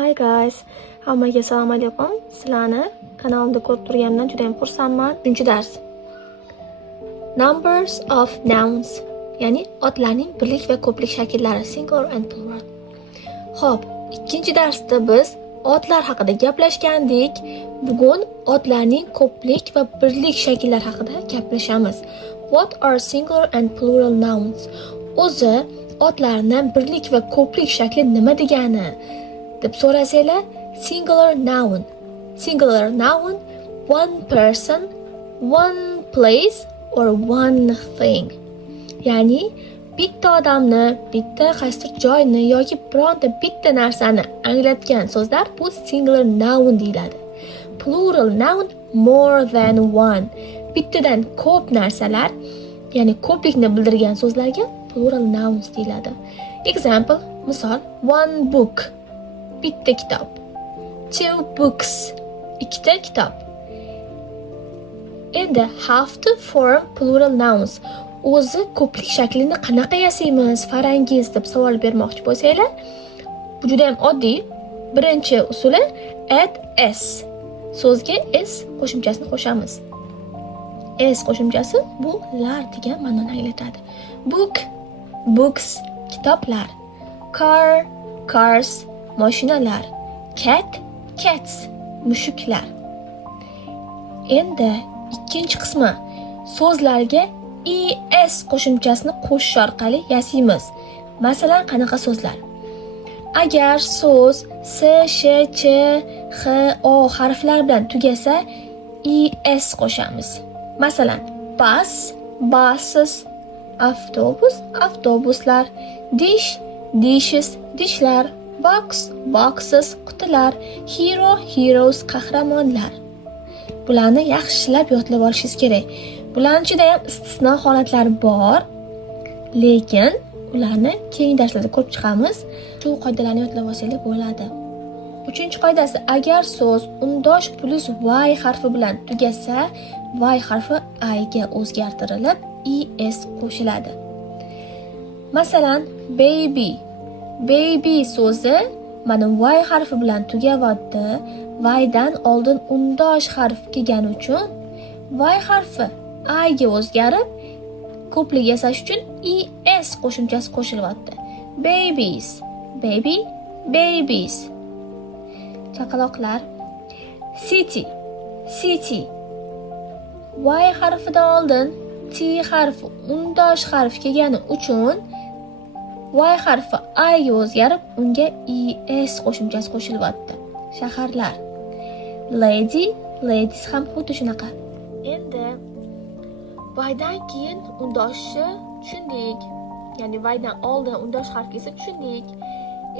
Hi guys, hammaga assalomu alaykum. Sizlarni kanalimda ko'rib turganimdan juda ham xursandman. 3-dars. Numbers of nouns, ya'ni otlarning birlik va ko'plik shakllari, singular and plural. Xo'p, 2-darsda biz otlar haqida gaplashgandik. Bugun otlarning ko'plik va birlik shakllari haqida gaplashamiz. What are singular and plural nouns? O'zi otlarning birlik va ko'plik shakli nima degani deb so'rasanglar, singular noun, one person, one place or one thing. Ya'ni bitta odamni, bitta qaysi joyni yoki bironta bitta narsani anglatgan so'zlar bu singular noun deyiladi. Plural noun, more than one. Bittadan ko'p narsalar, ya'ni ko'plikni bildirgan so'zlarga plural nouns deyiladi. Example, misol, one book, bitta kitob. Two books, ikkita kitob. Endi how to form plural nouns. O'zi ko'plik shaklini qanaqa yasaymiz, Farangiz deb savol bermoqchi bo'lsanglar, bu juda ham oddiy. Birinchi usuli add s. So'zga s qo'shimchasini qo'shamiz. S qo'shimchasi bu lar degan ma'noni anglatadi. Book, books, kitoblar. Car, cars, mashinalar. Cat, cats, mushuklar. Endi ikkinchi qismi so'zlarga es qo'shimchasini qo'shish orqali yasaymiz. Masalan, qanaqa so'zlar? Agar so'z s, sh, ch, x, o harflar bilan tugasa, es qo'shamiz. Masalan, bus, buses, avtobus, avtobuslar, dish, dishes, dishlar, box, boxes, qutilar, hero, heroes, qahramonlar. Bularni yaxshilab yodlab olishingiz kerak. Bularning ichida ham istisno holatlari bor, lekin ularni keyingi darslarda ko'rib chiqamiz. Shu qoidalarni yodlab olsanglar bo'ladi. 3-qoidasi, agar so'z undosh plus y harfi bilan tugasa, y harfi I ga o'zgartirilib, es qo'shiladi. Masalan, baby so'zi mana y harfi bilan tugayapti. Y dan oldin undosh harf kelgani uchun y harfi I ga o'zgarib, ko'plik yasash uchun es qo'shimchasi qo'shilyapti. Babies, babies. Chaqaloqlar. City, y harfidan oldin t harfi undosh harf kelgani uchun y harfi I ga o'zgarib, unga es qo'shimchasi qo'shilyapti. Shaharlar. Ladies ham xuddi shunaqa. Endi Vaydan keyin undoshni tushundik. Ya'ni vaydan oldin undosh harf kelsa tushundik.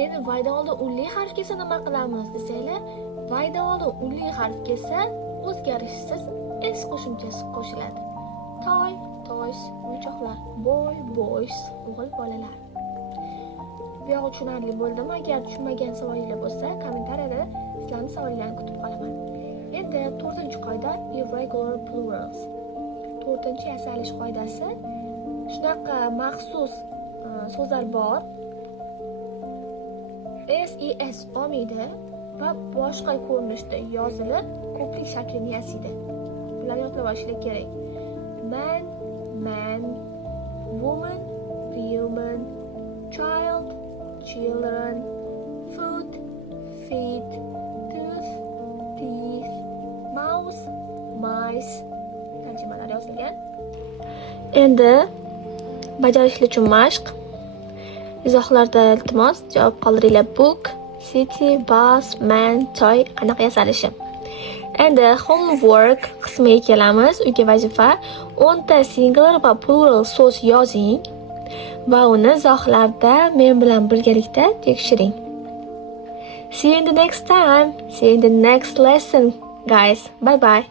Endi vaydan oldin unli harf kelsa nima qilamiz desanglar, vaydan oldin unli harf kelsa o'zgarishsiz s qo'shimchasi qo'shiladi. Toy, toys, o'yinchoqlar. Boy, boys, o'g'il bolalar. Bu yo'q tushunarli bo'ldimi? Agar tushunmagan savolinglar bo'lsa, kommentariyada sizlarning savollaringizni kutib qolaman. Endi 4-qoida irregular plurals. 4-yasalish qoidasi. Shunaqa maxsus so'zlar bor. S olmaydi va boshqa ko'rinishda yozilib, ko'plik shaklini yasaydi. Bularni yodlab olishinglar kerak. Man, woman, child, children, food, feet, tooth, teeth, mouse, mice. Tarjimalar yozilgan. Endi bajarishlar uchun mashq. Izohlarda iltimos javob qoldiringlar. Book, city, bus, man, toy aniq yasalishi. Endi homework qismiga kelamiz. Uyga vazifa 10 ta singular va plural so'z yozing va uni izohlarda men bilan birgalikda tekshiring. See you in the next time. See you in the next lesson, guys. Bye bye.